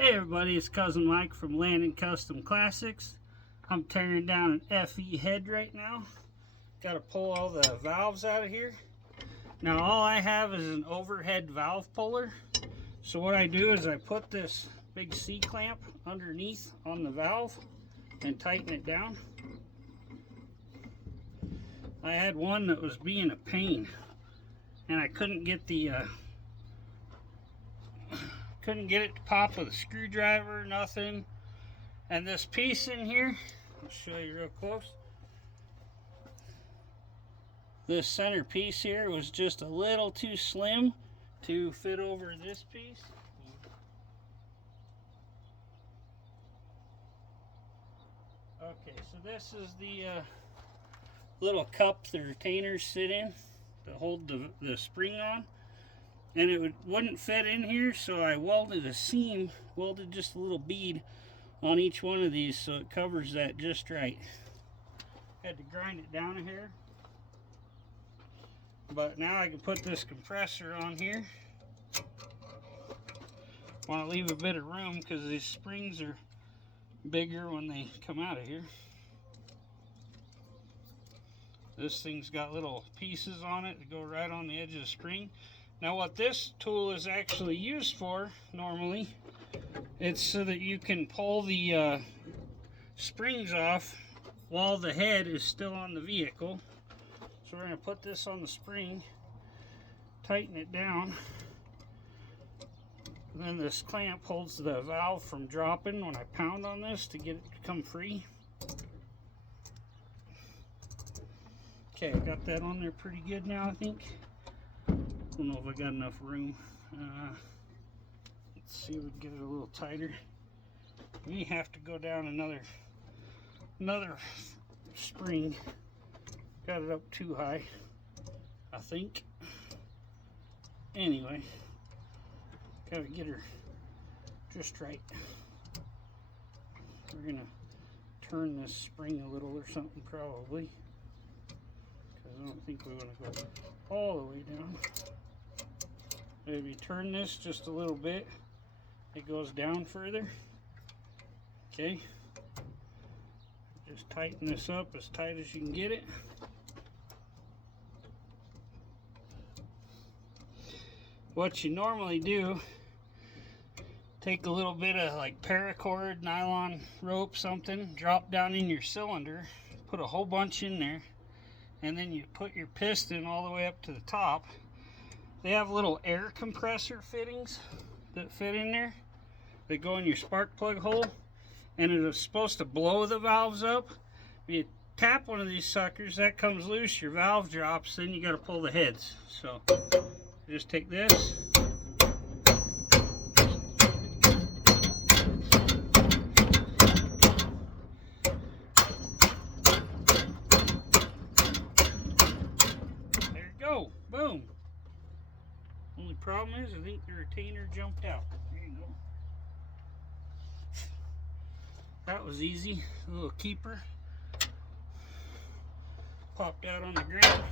Hey everybody, it's Cousin Mike from Landon Custom Classics. I'm tearing down an FE head right now. Got to pull all the valves out of here. Now all I have is an overhead valve puller. So what I do is I put this big C-clamp underneath on the valve and tighten it down. I had one that was being a pain and I couldn't get the couldn't get it to pop with a screwdriver, nothing. And this piece in here, I'll show you real close. This center piece here was just a little too slim to fit over this piece. Okay, so this is the little cup the retainers sit in to hold the spring on. And it wouldn't fit in here, so I welded a seam, welded just a little bead on each one of these so it covers that just right. Had to grind it down here. But now I can put this compressor on here. Want to leave a bit of room because these springs are bigger when they come out of here. This thing's got little pieces on it that go right on the edge of the spring. Now what this tool is actually used for, normally, it's so that you can pull the springs off while the head is still on the vehicle. So we're going to put this on the spring, tighten it down, and then this clamp holds the valve from dropping when I pound on this to get it to come free. Okay, I got that on there pretty good now, I think. I don't know if I got enough room. Let's see if we can get it a little tighter. We have to go down another spring. Got it up too high, I think. Anyway, gotta get her just right. We're gonna turn this spring a little or something probably, because I don't think we want to go all the way down. Maybe turn this just a little bit, it goes down further. Okay, just tighten this up as tight as you can get it. What you normally do, take a little bit of like paracord, nylon rope, something, drop down in your cylinder, put a whole bunch in there, and then you put your piston all the way up to the top. They have little air compressor fittings that fit in there. They go in your spark plug hole, and it is supposed to blow the valves up. If you tap one of these suckers, that comes loose, your valve drops, then you got to pull the heads. So just take this. There you go. Boom. Only problem is I think the retainer jumped out. There you go. That was easy. A little keeper. Popped out on the ground.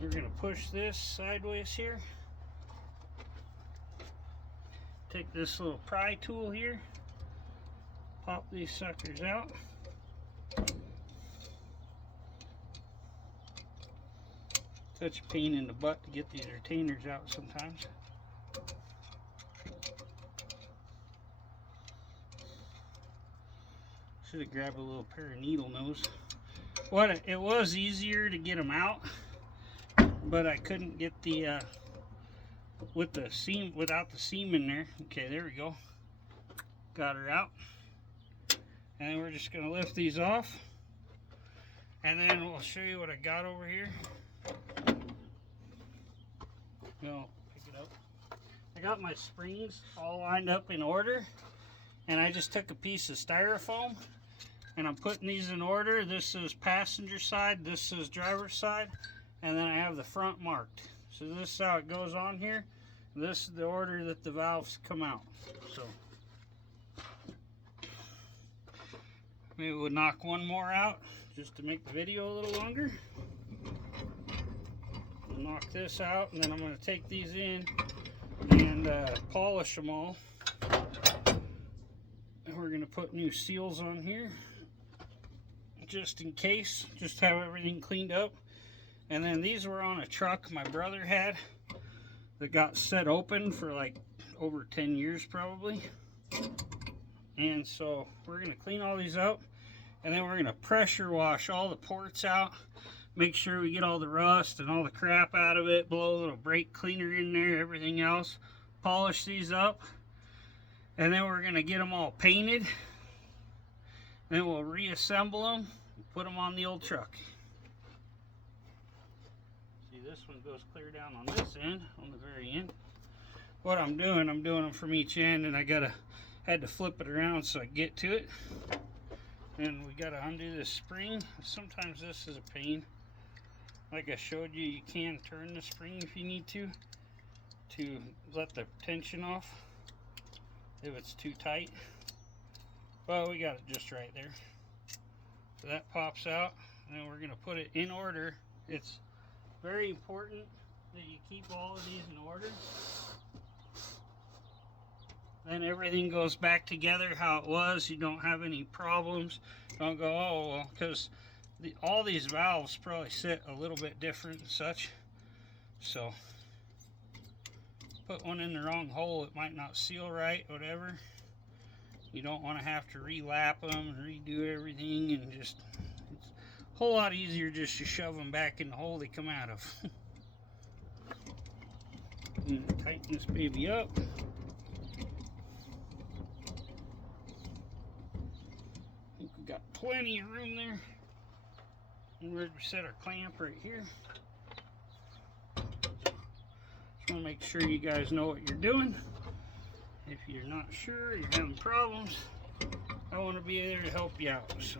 We're going to push this sideways here. Take this little pry tool here. Pop these suckers out. Such a pain in the butt to get these retainers out sometimes. Should have grabbed a little pair of needle nose. It was easier to get them out, but I couldn't get the with the seam, without the seam in there. Okay, there we go. Got her out. And then we're just going to lift these off, and then we'll show you what I got over here. No, pick it up. I got my springs all lined up in order, and I just took a piece of styrofoam and I'm putting these in order. This is passenger side, this is driver's side, and then I have the front marked. So this is how it goes on here. This is the order that the valves come out. So maybe we'll knock one more out just to make the video a little longer. Knock this out, and then I'm going to take these in and polish them all. And we're going to put new seals on here, just in case, just have everything cleaned up. And then these were on a truck my brother had that got set open for like over 10 years probably. And so we're going to clean all these up, and then we're going to pressure wash all the ports out, make sure we get all the rust and all the crap out of it, blow a little brake cleaner in there, everything else, polish these up, and then we're going to get them all painted. Then we'll reassemble them and put them on the old truck. See, this one goes clear down on this end, on the very end. What I'm doing them from each end, and I had to flip it around so I get to it. And we gotta undo this spring. Sometimes this is a pain. Like I showed you, you can turn the spring if you need to let the tension off if it's too tight. Well, we got it just right there. So that pops out, and then we're gonna put it in order. It's very important that you keep all of these in order. Then everything goes back together how it was. You don't have any problems. Don't go, oh, well, because all these valves probably sit a little bit different and such. So, put one in the wrong hole, it might not seal right, whatever. You don't want to have to relap them and redo everything, and just, it's a whole lot easier just to shove them back in the hole they come out of. And tighten this baby up. Got plenty of room there. And we're going to set our clamp right here. Just want to make sure you guys know what you're doing. If you're not sure, you're having problems, I want to be there to help you out. So,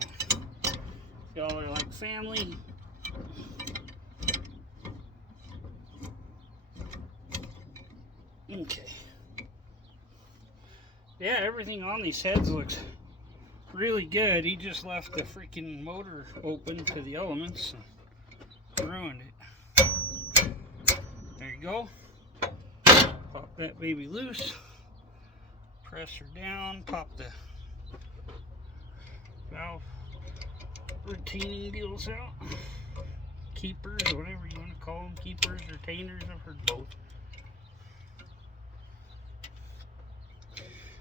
y'all are like family. Okay. Yeah, everything on these heads looks really good. He just left the freaking motor open to the elements and ruined it. There you go. Pop that baby loose. Press her down. Pop the valve retaining deals out. Keepers, whatever you want to call them. Keepers, retainers, I've heard both.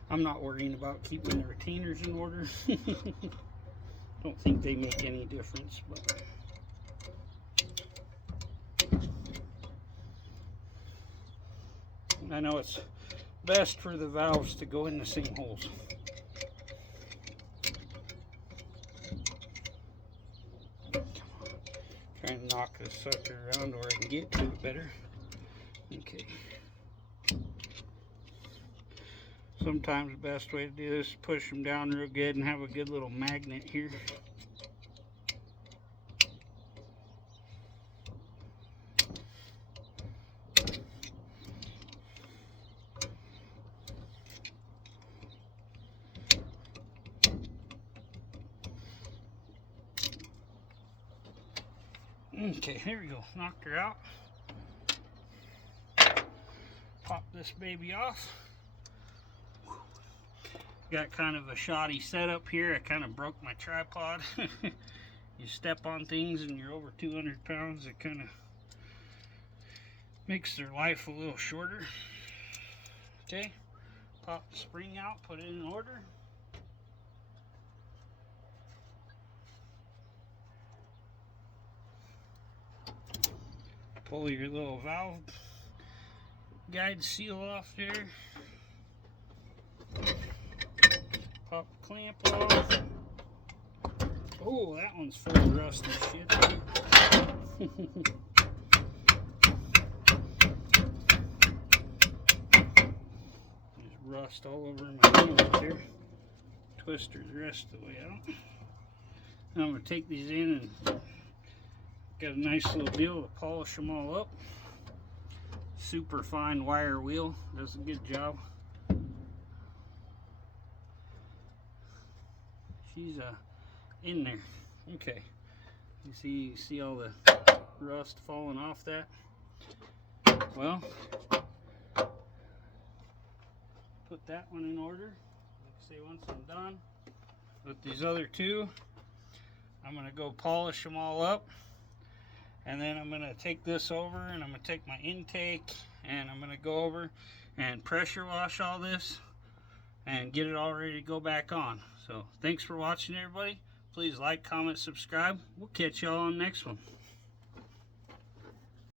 I'm not worrying about keeping the retainers in order. Don't think they make any difference, but I know it's best for the valves to go in the same holes. Come on. Try and knock this sucker around where I can get to it better. Okay. Sometimes the best way to do this is push them down real good and have a good little magnet here. Okay, there we go. Knocked her out. Pop this baby off. Got kind of a shoddy setup here. I kind of broke my tripod. You step on things and you're over 200 pounds, it kind of makes their life a little shorter. Okay, pop the spring out, put it in order. Pull your little valve guide seal off there. Pop the clamp off. Oh, that one's full of rust and shit. There's rust all over my wheel right there. Twisters the rest of the way out. Now I'm going to take these in and got a nice little deal to polish them all up. Super fine wire wheel, does a good job. She's in there. Okay. You see all the rust falling off that? Well, put put that one in order. Like I say, once I'm done with these other two, I'm going to go polish them all up. And then I'm going to take this over and I'm going to take my intake and I'm going to go over and pressure wash all this and get it all ready to go back on. So thanks for watching, everybody. Please like, comment, subscribe. We'll catch y'all on the next one.